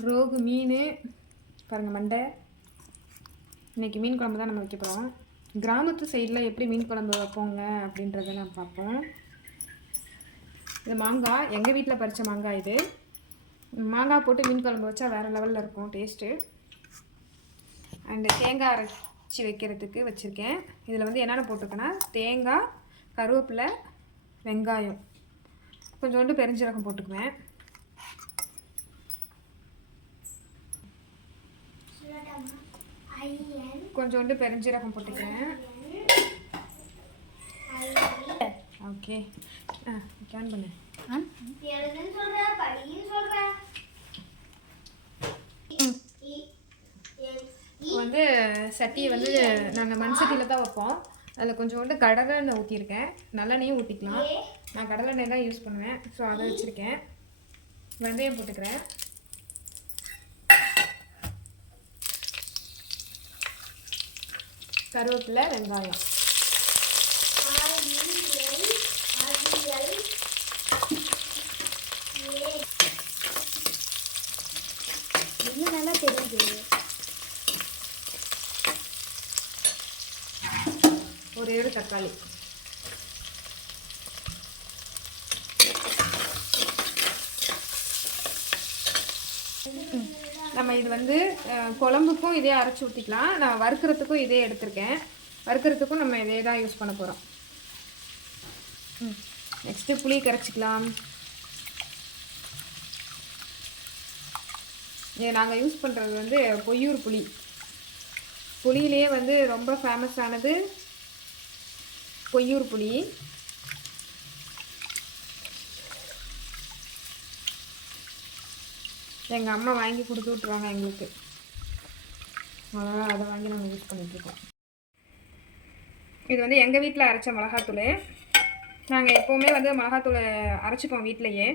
ரோகு மீன். பாருங்கள் மண்டை. இன்னைக்கு மீன் குழம்பு தான் நம்ம வைக்க போகிறோம் கிராமத்து சைடில் எப்படி மீன் குழம்பு வைப்போங்க அப்படின்றத நான் பார்ப்போம். இது மாங்காய். எங்கள் வீட்டில் பறித்த மாங்காய் இது. மாங்காய் போட்டு மீன் குழம்பு வச்சா வேறு லெவலில் இருக்கும் டேஸ்ட்டு அண்டு தேங்காய் அரைச்சி வைக்கிறதுக்கு வச்சுருக்கேன். இதில் வந்து என்னென்ன போட்டிருக்கேன்னா தேங்காய் கருவேப்பிலை வெங்காயம். கொஞ்சோண்டு பெருஞ்சீரகம் போட்டுக்குவேன். கொஞ்சோண்டு பெருஞ்சீரகம் போட்டுக்கிறேன். ஓகே ஆ கேன் பண்ணு. இப்போ வந்து சட்டியை வந்து நாங்கள் மண் சட்டியில் தான் வைப்போம். அதில் கொஞ்சோண்டு கடலெண்ணெய் ஊற்றிருக்கேன் நல்லெண்ணெயும் ஊற்றிக்கலாம் நான் கடலெண்ணெய் தான் யூஸ் பண்ணுவேன். ஸோ அதை வச்சுருக்கேன். வெந்தயம் போட்டுக்கிறேன். கருவேப்பிலை வெங்காயம். இன்னும் நல்லா தெரியுது? ஒரே ஒரு தக்காளி. நம்ம இது வந்து குழம்புக்கும் இதே அரைச்சி ஊற்றிக்கலாம் நான் வறுக்கிறதுக்கும் இதே எடுத்திருக்கேன். வறுக்கிறதுக்கும் நம்ம இதே தான் யூஸ் பண்ண போகிறோம் நெக்ஸ்ட்டு புளி கரைச்சிக்கலாம். இது நாங்கள் யூஸ் பண்ணுறது வந்து பொய்யூர் புளி. புளியிலேயே வந்து ரொம்ப ஃபேமஸ் ஆனது பொய்யூர் புளி. எங்கள் அம்மா வாங்கி கொடுத்து விட்ருவாங்க எங்களுக்கு. அதனால் அதை வாங்கி நாங்கள் யூஸ் பண்ணிகிட்ருக்கோம் இது வந்து எங்கள் வீட்டில் அரைச்ச மிளகாத்தூள். நாங்கள் எப்போவுமே வந்து மிளகாத்தூள் அரைச்சிப்போம் வீட்டிலையே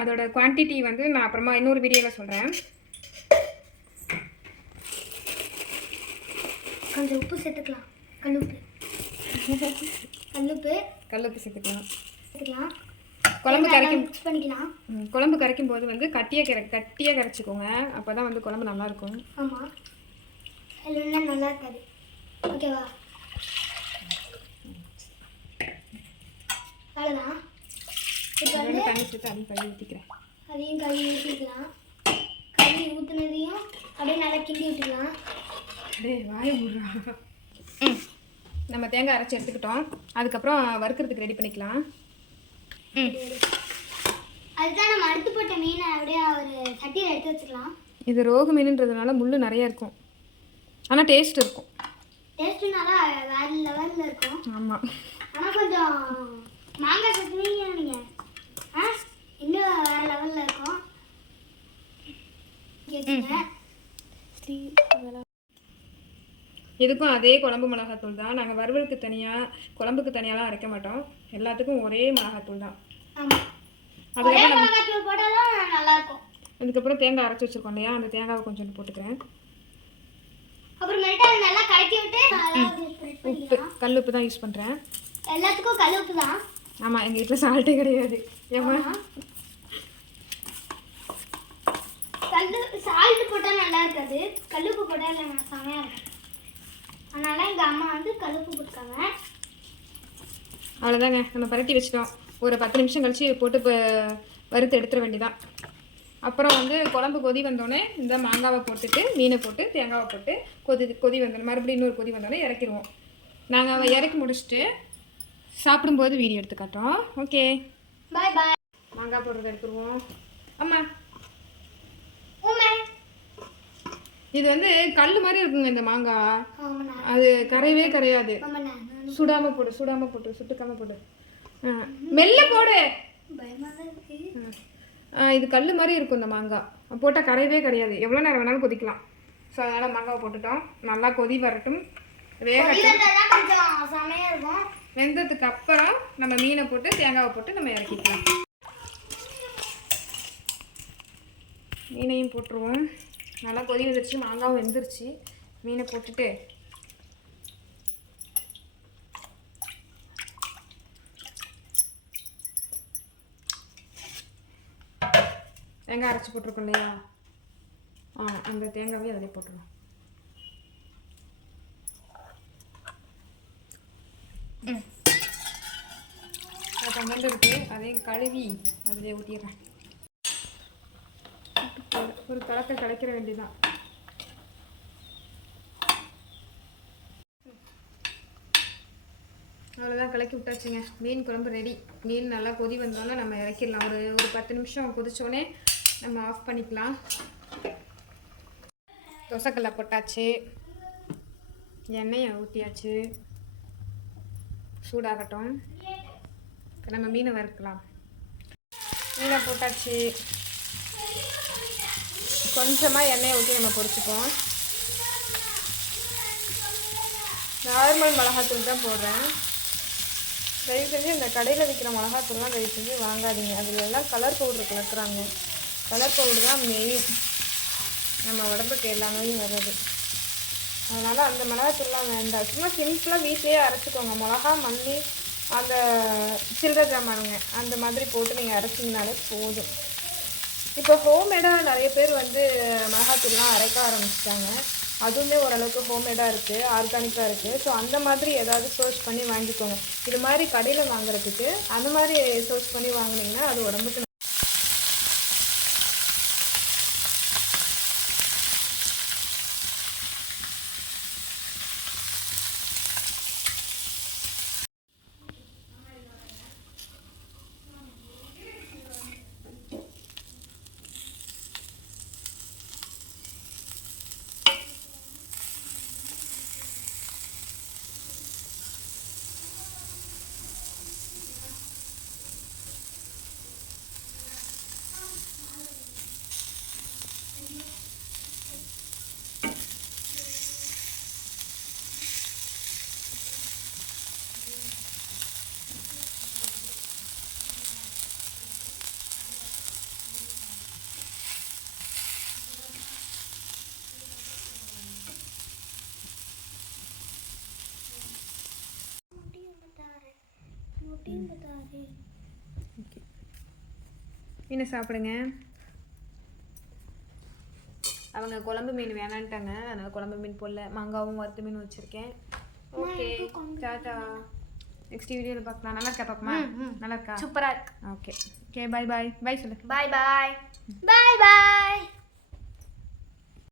அதோட குவான்டிட்டி வந்து நான் அப்புறமா இன்னொரு வீடியோவில் சொல்கிறேன் கொஞ்சம் உப்பு சேர்த்துக்கலாம். கல்லுப்பு கல்லுப்பு கல்லுப்பு சேர்த்துக்கலாம். சேர்த்துக்கலாம். குழம்பு கரைக்கும் மிக்ஸ் பண்ணிக்கலாம். குழம்பு கரைக்கும் போது வந்து கட்டியை கரை கட்டியாக கரைச்சிக்கோங்க. அப்போ தான் வந்து குழம்பு நல்லாயிருக்கும். ஆமாம் இல்லைன்னா நல்லா இருக்காது. ஓகேவா? அவ்வளோதான் இப்போ வந்து தண்ணி சேர்த்து அதையும் கழுவி ஊற்றிக்கிறேன் அதையும் கழுவி ஊற்றிக்கலாம் கழுவி ஊற்றுனதையும் அப்படியே நல்லா கிண்டி விட்டுக்கலாம். டேய் வாய விட்றா ம். நம்ம தேங்காய் அரைச்சி எடுத்துக்கிட்டோம். அதுக்கப்புறம் வறுக்கிறதுக்கு ரெடி பண்ணிக்கலாம். அதுதான் நம்ம அடுத்து போட்ட மீனை அப்படியே ஒரு சட்டியில் எடுத்து வச்சுக்கலாம் இது ரோகு மீனுன்றதுனால முள் நிறைய இருக்கும். ஆனால் டேஸ்ட் இருக்கும். டேஸ்ட்டுனால வேறு லெவலில் இருக்கும். ஆமாம் ஆனால் கொஞ்சம் மாங்காய் சட்னிங்க நீங்கள் ஆ? இன்னும் வேறு லெவலில் இருக்கும். கேட்டுங்க இதுக்கும் அதே குழம்பு மிளகாத்தூள் தான். நாங்கள் வறுவலுக்கு தனியாக குழம்புக்கு தனியாலாம் அரைக்க மாட்டோம். எல்லாத்துக்கும் ஒரே மிளகாத்தூள் தான். அதுக்கப்புறம் போட்டால் அதுக்கப்புறம் தேங்காய் அரைச்சி வச்சுருக்கோம் இல்லையா? அந்த தேங்காவை கொஞ்சோண்டு போட்டுக்கிறேன். அப்புறமேட்டு நல்லா கலக்கி விட்டு உப்பு. கல் உப்பு தான் யூஸ் பண்ணுறேன் எல்லாத்துக்கும் கல் உப்பு தான். ஆமாம் எங்கள் வீட்டில் சால்ட்டே கிடையாது. ஏமா கல் சால்ட் போட்டால் நல்லா இருக்காது. கல்லுப்பு போட்டால் இல்லை செமையாக இருக்கும். அதனால எங்கள் அம்மா வந்து கல்லுப்பு போட்டுருக்காங்க அவ்வளோதாங்க நம்ம பரட்டி வச்சிட்டோம். ஒரு பத்து நிமிஷம் கழிச்சு போட்டு இப்போ வறுத்து எடுத்துட வேண்டியதான் அப்புறம் வந்து குழம்பு கொதி வந்தோடனே இந்த மாங்காவை போட்டுட்டு மீனை போட்டு தேங்காவை போட்டு கொதி கொதி வந்தோடனே மறுபடியும் இன்னொரு கொதி வந்தோடனே இறக்கிடுவோம் நாங்கள் இறக்கி முடிச்சுட்டு சாப்பிடும்போது வீடியோ எடுத்து காட்டுறோம். ஓகே. பாய் பாய் மாங்காய் போடுறத எடுத்துருவோம். அம்மா இது வந்து கல் மாதிரி இருக்குங்க இந்த மாங்காய் அது கரையவே கரையாது. சுடாம போடு சுடாம போட்டு சுட்டுக்காம போடு. மெல்ல போடு. இது கல் மாதிரி இருக்கும் இந்த மாங்காய் போட்டால் கரையவே கிடையாது எவ்வளோ நேரம் வேணாலும் கொதிக்கலாம். ஸோ அதனால் மாங்காவை போட்டுட்டோம். நல்லா கொதி வரட்டும். வேகட்டும். வெந்ததுக்கு அப்புறம் நம்ம மீனை போட்டு தேங்காவை போட்டு நம்ம இறக்கிக்கலாம். மீனையும் போட்டுருவோம். நல்லா கொதி வந்துருச்சு மாங்காவும் வெந்துருச்சு. மீனை போட்டுட்டு. தேங்காய் அரைச்சி போட்டிருக்கோம் இல்லையா? ஆ அந்த தேங்காவையும் அதிலே போட்டுருவோம். தங்கண்டு இருக்கு. அதையும் கழுவி அதிலே ஊற்றிடுறேன் ஒரு தளத்தை கலைக்கிற வேண்டிதான். அவ்வளோதான் கலக்கி விட்டாச்சுங்க. மீன் குழம்பு ரெடி மீன் நல்லா கொதி வந்தோன்னே நம்ம இறக்கிடலாம். ஒரு ஒரு பத்து நிமிஷம் கொதிச்சோடனே நம்ம ஆஃப் பண்ணிக்கலாம். தோசைக்கல்ல போட்டாச்சு. எண்ணெயை ஊற்றியாச்சு சூடாகட்டும். நம்ம மீனை வறுக்கலாம். மீனை போட்டாச்சு. கொஞ்சமாக எண்ணெயை ஊற்றி நம்ம பொரிச்சுப்போம். நார்மல் மிளகாத்தூள் தான் போடுறேன். தயவு செஞ்சு இந்த கடையில் விற்கிற மிளகாத்தூள்லாம் தயவு செஞ்சு வாங்காதீங்க. அதில் எல்லாம் கலர் பவுடர் கலக்குறாங்க. கலர் பவுடர் தான் மெயின் நம்ம உடம்புக்கு எல்லா நோயும் வர்றது. அதனால் அந்த மிளகாத்தூள்லாம் வேண்டாம். சும்மா சிம்பிளாக வீட்லேயே அரைச்சிக்கோங்க. மிளகா மல்லி அந்த சில்லறை ஜாமானுங்க. அந்த மாதிரி போட்டு நீங்கள் அரைச்சிங்கனாலே போதும். இப்போ ஹோம்மேடாக நிறைய பேர் வந்து மிளகாத்தூள்லாம் அரைக்க ஆரம்பிச்சிட்டாங்க. அதுவுமே ஓரளவுக்கு ஹோம்மேடாக இருக்குது ஆர்கானிக்காக இருக்குது ஸோ அந்த மாதிரி ஏதாவது சோர்ஸ் பண்ணி வாங்கிக்கோங்க. இது மாதிரி கடையில் வாங்குறதுக்கு அந்த மாதிரி சோர்ஸ் பண்ணி வாங்கினீங்கன்னா அது உடம்புக்கு மீனை சாப்பிடுங்க. அவங்க குழம்பு மீன் வேணான்ட்டாங்க. அதனால் குழம்பு மீன் போடல. மாங்காவும் வறுத்த மீன் வச்சுருக்கேன். ஓகே டாட்டா நெக்ஸ்ட் வீடியோவில் பார்க்கலாம். நல்லா இருக்கா பாப்பமா நல்லா இருக்கா? சூப்பராக இருக்கு. ஓகே ஓகே பாய் பாய் பாய் சொல்லு. பாய் பாய் பாய் பாய்